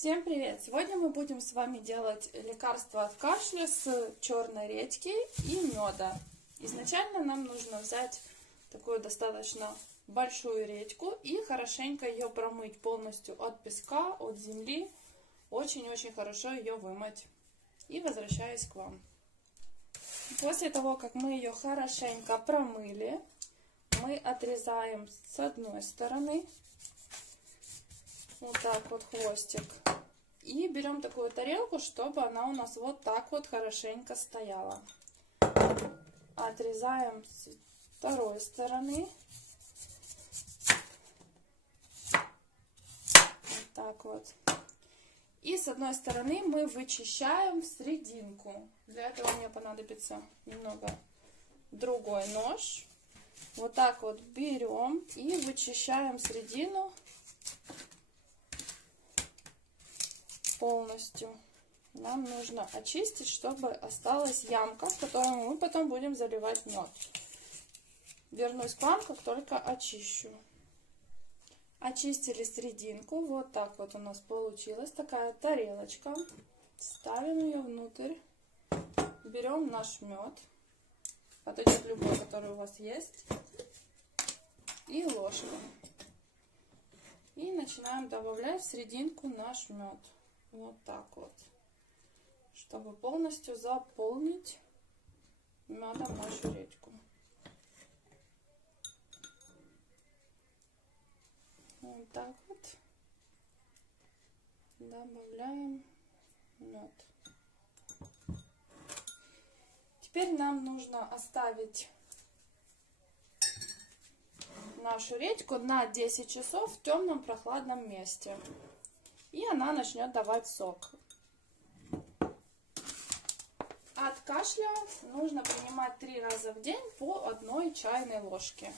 Всем привет! Сегодня мы будем с вами делать лекарство от кашля с черной редьки и меда. Изначально нам нужно взять такую достаточно большую редьку и хорошенько ее промыть полностью от песка, от земли. Очень-очень хорошо ее вымыть. И возвращаюсь к вам. После того, как мы ее хорошенько промыли, мы отрезаем с одной стороны. Вот так вот хвостик. И берем такую тарелку, чтобы она у нас вот так вот хорошенько стояла. Отрезаем с второй стороны. Вот так вот. И с одной стороны мы вычищаем в серединку. Для этого мне понадобится немного другой нож. Вот так вот берем и вычищаем середину полностью. Нам нужно очистить, чтобы осталась ямка, в которую мы потом будем заливать мед. Вернусь к вам, как только очищу. Очистили серединку. Вот так вот у нас получилась такая тарелочка. Ставим ее внутрь. Берем наш мед. Подойдет любой, который у вас есть. И ложку. И начинаем добавлять в серединку наш мед. Вот так вот, чтобы полностью заполнить медом нашу редьку. Вот так вот добавляем мед. Теперь нам нужно оставить нашу редьку на 10 часов в темном прохладном месте. И она начнет давать сок. От кашля нужно принимать 3 раза в день по 1 чайной ложке.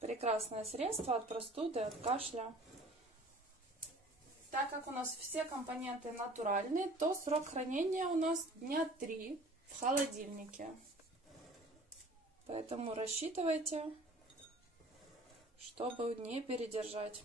Прекрасное средство от простуды, от кашля. Так как у нас все компоненты натуральные, то срок хранения у нас дня 3 в холодильнике. Поэтому рассчитывайте, чтобы не передержать.